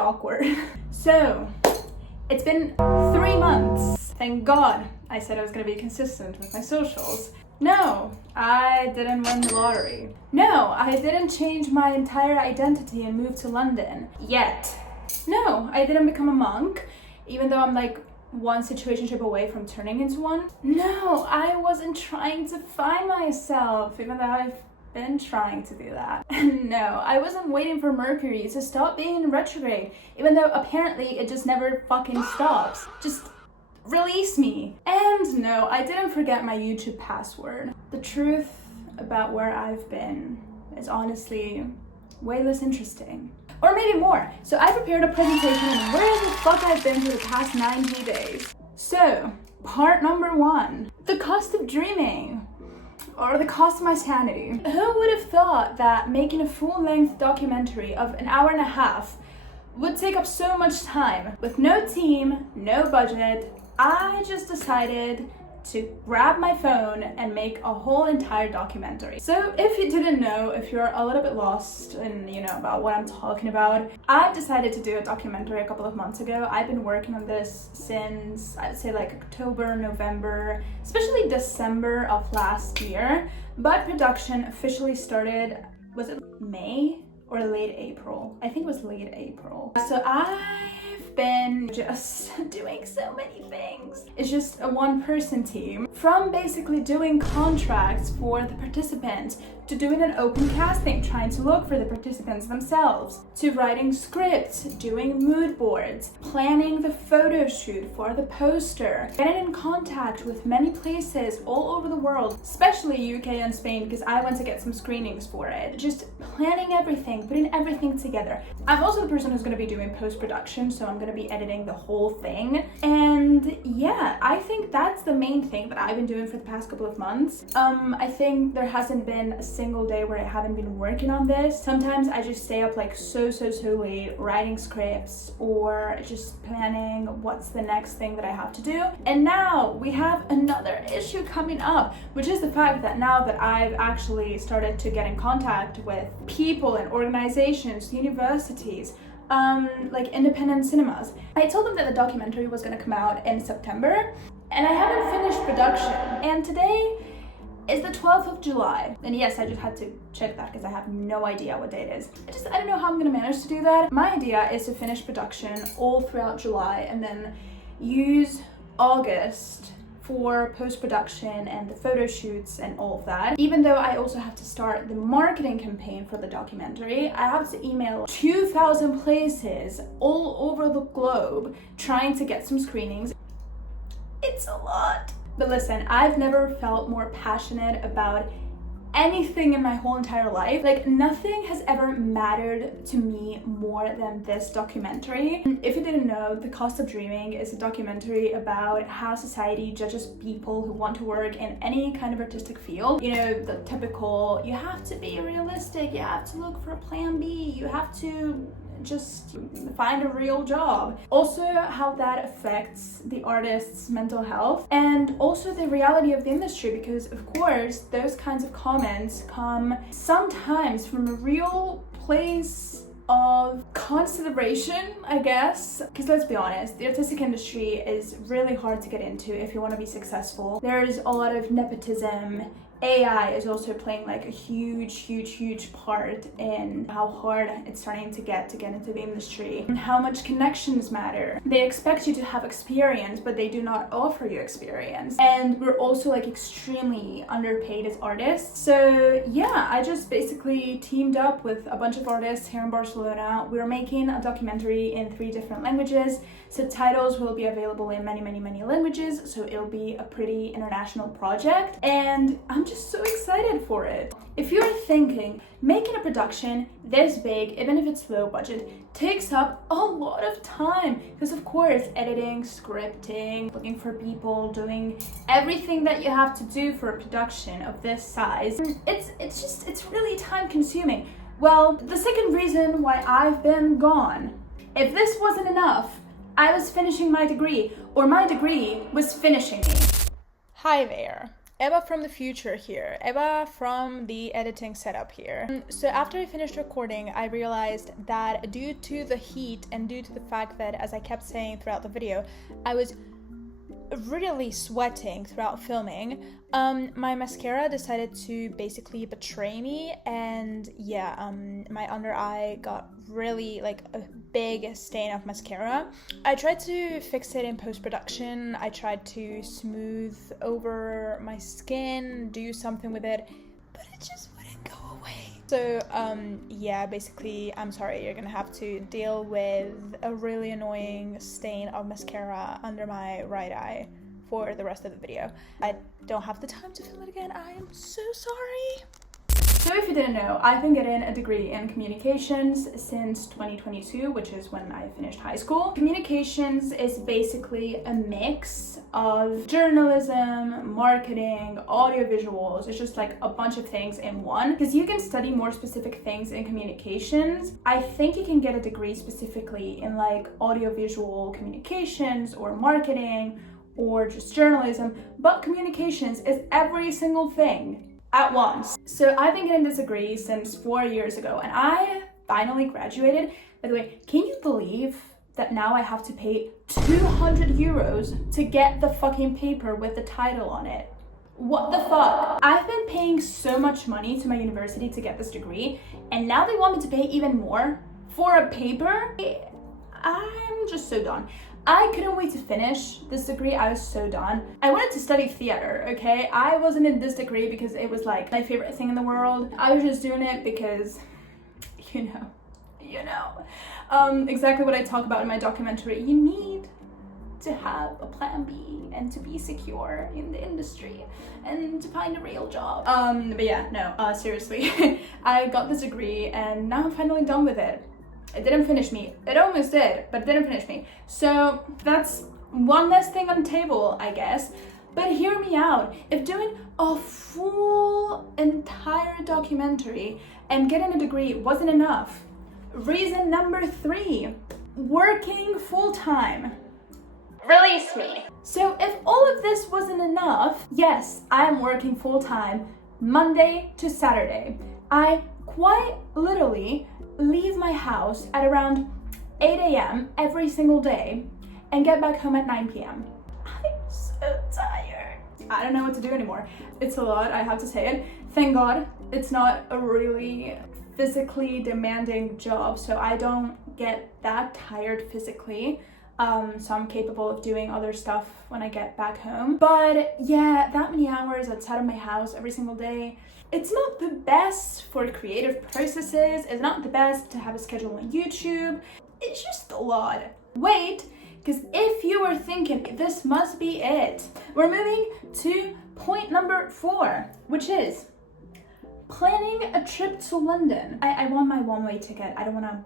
awkward. So, it's been 3 months. Thank God I said I was gonna be consistent with my socials. No, I didn't win the lottery. No, I didn't change my entire identity and move to London. Yet. No, I didn't become a monk, even though I'm like one situationship away from turning into one. No, I wasn't trying to find myself, even though I've been trying to do that. No, I wasn't waiting for Mercury to stop being in retrograde, even though apparently it just never fucking stops. Just release me. And no, I didn't forget my YouTube password. The truth about where I've been is honestly way less interesting. Or maybe more. So I prepared a presentation on where the fuck I've been for the past 90 days. So, part number 1. The cost of dreaming. Or the cost of my sanity. Who would have thought that making a full-length documentary of an hour and a half would take up so much time? With no team, no budget, I just decided to grab my phone and make a whole entire documentary. So if you didn't know, if you're a little bit lost and you know about what I'm talking about, I decided to do a documentary a couple of months ago. I've been working on this since I'd say like October, November, especially December of last year, but production officially started, was it May or late April? I think it was late April. So I've been just doing so many things. It's just a one-person team. From basically doing contracts for the participants, to doing an open casting, trying to look for the participants themselves, to writing scripts, doing mood boards, planning the photo shoot for the poster, getting in contact with many places all over the world, especially UK and Spain because I went to get some screenings for it. Just planning everything, putting everything together. I'm also the person who's going to be doing post-production, so I'm going to be editing the whole thing. And yeah, I think that's the main thing that I've been doing for the past couple of months. I think there hasn't been a single day where I haven't been working on this. Sometimes I just stay up like so late writing scripts or just planning what's the next thing that I have to do. And now we have another issue coming up, which is the fact that now that I've actually started to get in contact with people and organizations, universities, like independent cinemas, I told them that the documentary was going to come out in September and I haven't finished production. And today is the 12th of July. And yes, I just had to check that because I have no idea what day it is. I don't know how I'm gonna manage to do that. My idea is to finish production all throughout July and then use August for post-production and the photo shoots and all of that. Even though I also have to start the marketing campaign for the documentary, I have to email 2,000 places all over the globe trying to get some screenings. It's a lot. But listen, I've never felt more passionate about anything in my whole entire life. Like, nothing has ever mattered to me more than this documentary. If you didn't know, The Cost of Dreaming is a documentary about how society judges people who want to work in any kind of artistic field. You know, the typical, you have to be realistic, you have to look for a plan B, you have to just find a real job. Also how that affects the artist's mental health and also the reality of the industry, because of course those kinds of comments come sometimes from a real place of consideration, I guess. Because let's be honest, the artistic industry is really hard to get into if you want to be successful. There's a lot of nepotism. AI is also playing like a huge part in how hard it's starting to get into the industry and how much connections matter. They expect you to have experience, but they do not offer you experience. And we're also like extremely underpaid as artists. So yeah, I just basically teamed up with a bunch of artists here in Barcelona. We're making a documentary in 3 different languages. Subtitles will be available in many languages, so it'll be a pretty international project, and I'm just so excited for it. If you're thinking, making a production this big, even if it's low budget, takes up a lot of time, because of course, editing, scripting, looking for people, doing everything that you have to do for a production of this size, it's really time consuming. Well, the second reason why I've been gone, if this wasn't enough, I was finishing my degree, or my degree was finishing me. Hi there. Eva from the future here, Eva from the editing setup here. So after I finished recording, I realized that due to the heat and due to the fact that, as I kept saying throughout the video, I was really sweating throughout filming, my mascara decided to basically betray me, and yeah, my under eye got really like a big stain of mascara. I tried to fix it in post-production. I tried to smooth over my skin, do something with it, but it just wouldn't go away. So yeah, basically I'm sorry, you're gonna have to deal with a really annoying stain of mascara under my right eye for the rest of the video. I don't have the time to film it again. I am so sorry. So if you didn't know, I've been getting a degree in communications since 2022, which is when I finished high school. Communications is basically a mix of journalism, marketing, audiovisuals. It's just like a bunch of things in one, because you can study more specific things in communications. I think you can get a degree specifically in like audiovisual communications or marketing or just journalism, but communications is every single thing at once. So I've been getting this degree since 4 years ago, and I finally graduated. By the way, can you believe that now I have to pay 200 euros to get the fucking paper with the title on it? What the fuck? I've been paying so much money to my university to get this degree, and now they want me to pay even more for a paper? I'm just so done. I couldn't wait to finish this degree. I was so done. I wanted to study theater, okay? I wasn't in this degree because it was like my favorite thing in the world. I was just doing it because, you know, exactly what I talk about in my documentary. You need to have a plan B and to be secure in the industry and to find a real job. But yeah, no, seriously. I got this degree and now I'm finally done with it. It didn't finish me. It almost did, but it didn't finish me. So that's one less thing on the table, I guess. But hear me out. If doing a full entire documentary and getting a degree wasn't enough, reason number 3, working full-time. Release me. So if all of this wasn't enough, yes, I am working full-time Monday to Saturday. I quite literally leave my house at around 8 a.m. every single day and get back home at 9 p.m. I'm so tired. I don't know what to do anymore. It's a lot, I have to say it. Thank God it's not a really physically demanding job, so I don't get that tired physically. So I'm capable of doing other stuff when I get back home. But yeah, that many hours outside of my house every single day, it's not the best for creative processes. It's not the best to have a schedule on YouTube. It's just a lot. Wait, because if you were thinking this must be it, we're moving to point number 4, which is planning a trip to London. I want my one-way ticket. I don't want to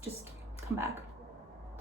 just come back,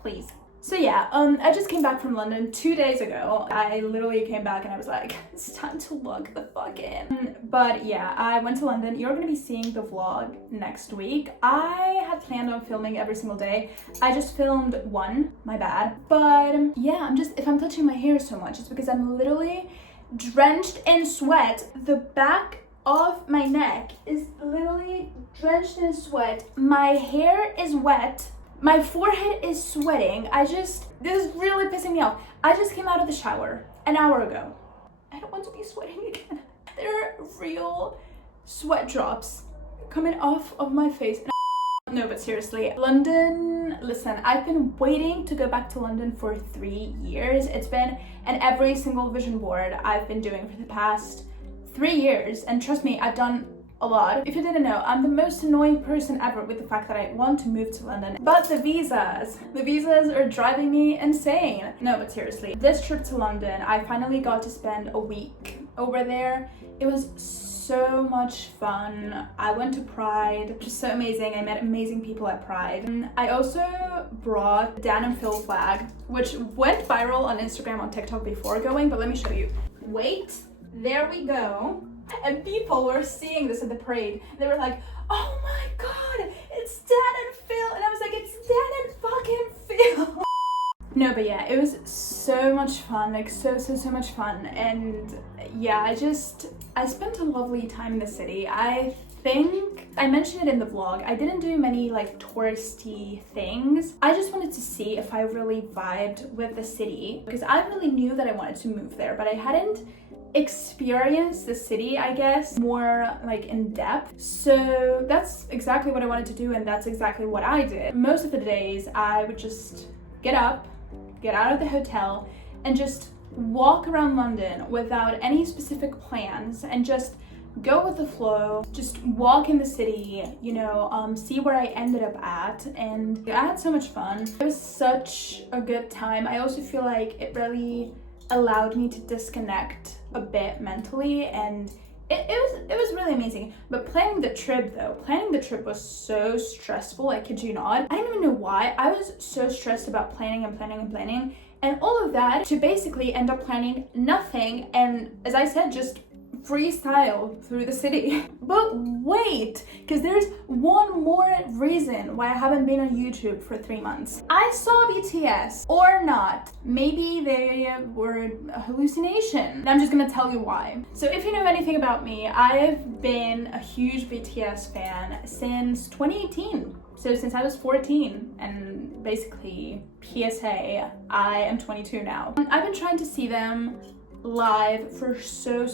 please. So yeah, I just came back from London 2 days ago. I literally came back and I was like, it's time to look the fuck in. But yeah, I went to London. You're gonna be seeing the vlog next week. I had planned on filming every single day. I just filmed one, my bad. But yeah, if I'm touching my hair so much, it's because I'm literally drenched in sweat. The back of my neck is literally drenched in sweat. My hair is wet. My forehead is sweating. This is really pissing me off. I just came out of the shower an hour ago. I don't want to be sweating again. There are real sweat drops coming off of my face. No, but seriously, London, listen, I've been waiting to go back to London for 3 years. It's been an every single vision board I've been doing for the past 3 years. And trust me, I've done a lot. If you didn't know, I'm the most annoying person ever with the fact that I want to move to London. But the visas are driving me insane. No, but seriously, this trip to London, I finally got to spend a week over there. It was so much fun. I went to Pride, which is so amazing. I met amazing people at Pride. I also brought Dan and Phil flag, which went viral on Instagram, on TikTok before going, but let me show you. Wait, there we go. And people were seeing this at the parade. They were like, oh my God, it's Dan and Phil. And I was like, it's Dan and fucking Phil. No, but yeah, it was so much fun, like so much fun. And yeah, I spent a lovely time in the city. I think I mentioned it in the vlog. I didn't do many like touristy things. I just wanted to see if I really vibed with the city because I really knew that I wanted to move there, but I hadn't experienced the city, I guess, more like in depth. So that's exactly what I wanted to do, and that's exactly what I did. Most of the days I would just get up, get out of the hotel, and just walk around London without any specific plans and just go with the flow, just walk in the city, you know, see where I ended up at, and I had so much fun. It was such a good time. I also feel like it really allowed me to disconnect a bit mentally, and it was really amazing. But planning the trip was so stressful, I kid you not. I don't even know why. I was so stressed about planning and all of that to basically end up planning nothing, and as I said, just freestyle through the city. But wait, because there's one more reason why I haven't been on YouTube for 3 months. I saw BTS, or not. Maybe they were a hallucination. And I'm just gonna tell you why. So if you know anything about me, I've been a huge BTS fan since 2018. So since I was 14, and basically PSA, I am 22 now. I've been trying to see them live for so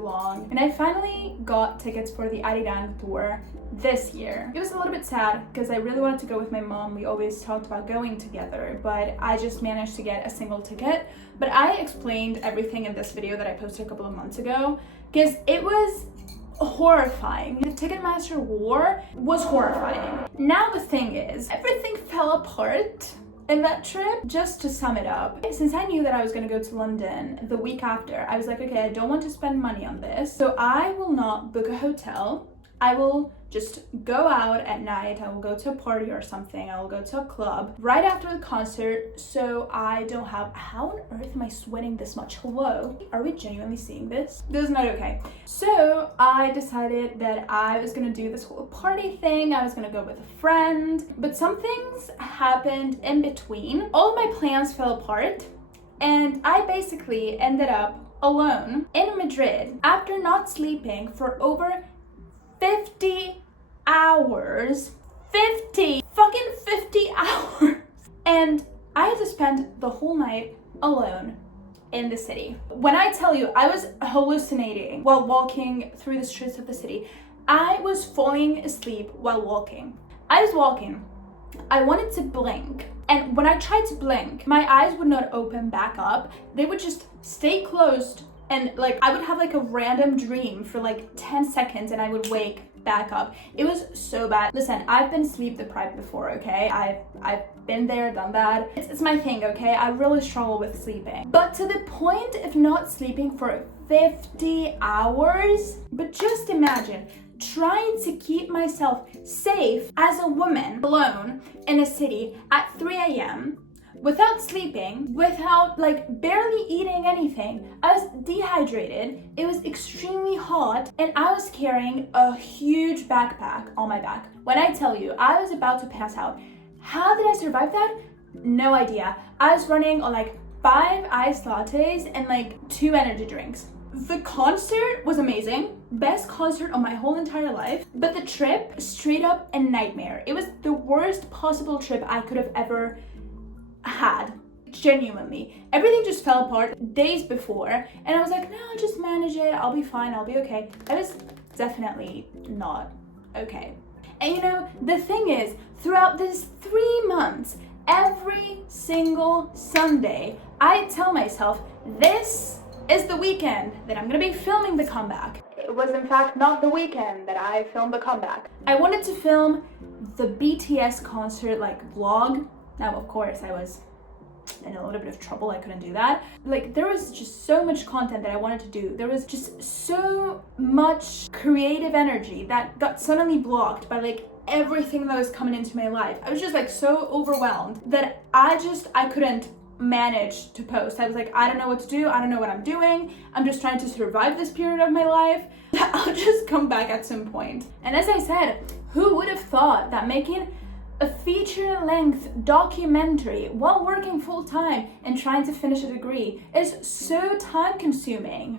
long, and I finally got tickets for the Arirang tour this year. It was a little bit sad because I really wanted to go with my mom. We always talked about going together, but I just managed to get a single ticket. But I explained everything in this video that I posted a couple of months ago because it was horrifying. The Ticketmaster war was horrifying. Now the thing is, everything fell apart in that trip. Just to sum it up, since I knew that I was gonna go to London the week after, I was like, okay, I don't want to spend money on this, so I will not book a hotel. I will just go out at night. I will go to a party or something. I will go to a club right after the concert, so I don't have... How on earth am I sweating this much? Hello? Are we genuinely seeing this? This is not okay. So I decided that I was gonna do this whole party thing. I was gonna go with a friend, but some things happened in between. All of my plans fell apart, and I basically ended up alone in Madrid after not sleeping for over 50 hours. 50 hours. And I had to spend the whole night alone in the city. When I tell you I was hallucinating while walking through the streets of the city, I was falling asleep while walking. I was walking. I wanted to blink. And when I tried to blink, my eyes would not open back up. They would just stay closed. And like I would have like a random dream for like 10 seconds and I would wake back up. It was so bad. Listen, I've been sleep deprived before, okay? I've been there, done that. It's my thing, okay? I really struggle with sleeping. But to the point of not sleeping for 50 hours, but just imagine trying to keep myself safe as a woman alone in a city at 3 a.m. without sleeping, without like barely eating anything. I was dehydrated, it was extremely hot, and I was carrying a huge backpack on my back. When I tell you, I was about to pass out. How did I survive that? No idea. I was running on like 5 iced lattes and like 2 energy drinks. The concert was amazing. Best concert of my whole entire life. But the trip, straight up a nightmare. It was the worst possible trip I could have ever had. Genuinely. Everything just fell apart days before, and I was like, no, I'll just manage it. I'll be fine. I'll be okay. I was definitely not okay. And you know, the thing is, throughout this 3 months, every single Sunday, I tell myself, this is the weekend that I'm gonna be filming the comeback. It was in fact not the weekend that I filmed the comeback. I wanted to film the BTS concert like vlog. Now, of course, I was in a little bit of trouble. I couldn't do that. Like, there was just so much content that I wanted to do. There was just so much creative energy that got suddenly blocked by like everything that was coming into my life. I was just like so overwhelmed that I couldn't manage to post. I was like, I don't know what to do. I don't know what I'm doing. I'm just trying to survive this period of my life. I'll just come back at some point. And as I said, who would have thought that making a feature-length documentary while working full-time and trying to finish a degree is so time-consuming?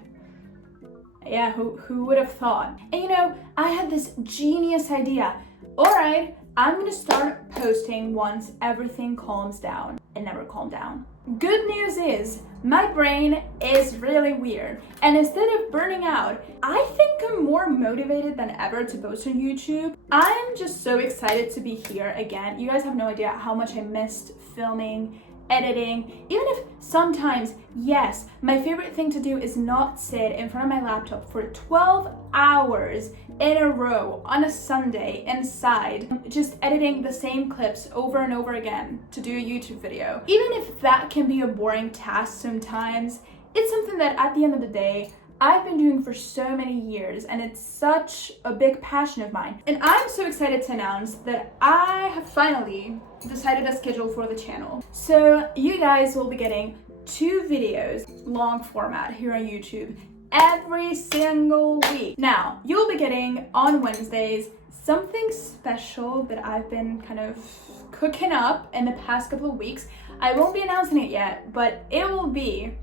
Yeah, who would have thought? And you know, I had this genius idea. All right, I'm gonna start posting once everything calms down. It never calmed down. Good news is, my brain is really weird. And instead of burning out, I think I'm more motivated than ever to post on YouTube. I'm just so excited to be here again. You guys have no idea how much I missed filming, editing, even if sometimes, yes, my favorite thing to do is not sit in front of my laptop for 12 hours in a row on a Sunday inside, just editing the same clips over and over again to do a YouTube video. Even if that can be a boring task sometimes, it's something that at the end of the day, I've been doing for so many years, and it's such a big passion of mine. And I'm so excited to announce that I have finally decided a schedule for the channel. So you guys will be getting 2 videos, long format, here on YouTube every single week. Now, you'll be getting on Wednesdays something special that I've been kind of cooking up in the past couple of weeks. I won't be announcing it yet, but it will be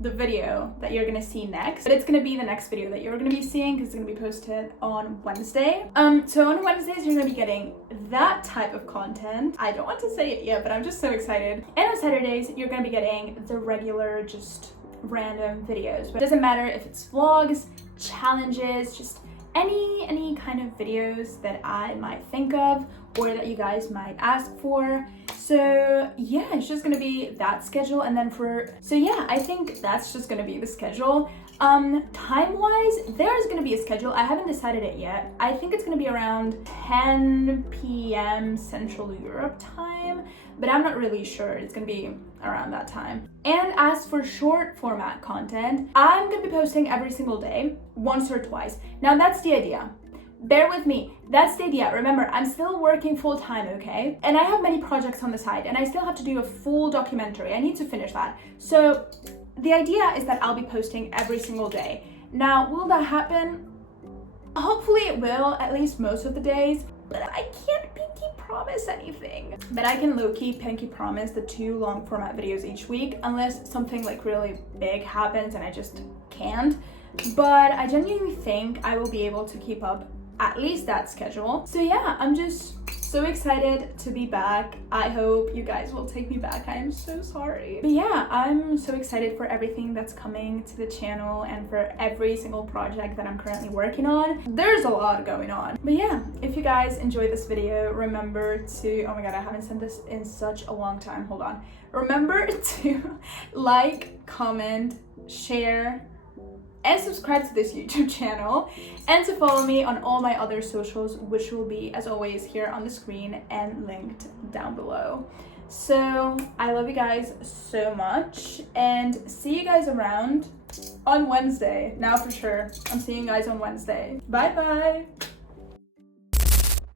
the video that you're gonna see next, but it's gonna be the next video that you're gonna be seeing because it's gonna be posted on Wednesday. So on Wednesdays you're gonna be getting that type of content. I don't want to say it yet, but I'm just so excited. And on Saturdays you're gonna be getting the regular, just random videos. But it doesn't matter if it's vlogs, challenges, just any kind of videos that I might think of or that you guys might ask for. So yeah, it's just gonna be that schedule. And then so yeah, I think that's just gonna be the schedule. Time-wise, there's gonna be a schedule. I haven't decided it yet. I think it's gonna be around 10 p.m. Central Europe time, but I'm not really sure. It's gonna be around that time. And as for short format content, I'm gonna be posting every single day, once or twice. Now that's the idea. Bear with me, that's the idea. Remember, I'm still working full time, okay? And I have many projects on the side, and I still have to do a full documentary. I need to finish that. So the idea is that I'll be posting every single day. Now, will that happen? Hopefully it will, at least most of the days, but I can't pinky promise anything. But I can low-key pinky promise the 2 long format videos each week, unless something like really big happens and I just can't. But I genuinely think I will be able to keep up at least that schedule. So yeah, I'm just so excited to be back. I hope you guys will take me back. I am so sorry. But yeah, I'm so excited for everything that's coming to the channel and for every single project that I'm currently working on. There's a lot going on. But yeah, if you guys enjoyed this video, remember to, oh my god, I haven't said this in such a long time. Hold on. Remember to like, comment, share, and subscribe to this YouTube channel, and to follow me on all my other socials, which will be, as always, here on the screen and linked down below. So I love you guys so much, and see you guys around on Wednesday. Now for sure, I'm seeing you guys on Wednesday. Bye bye.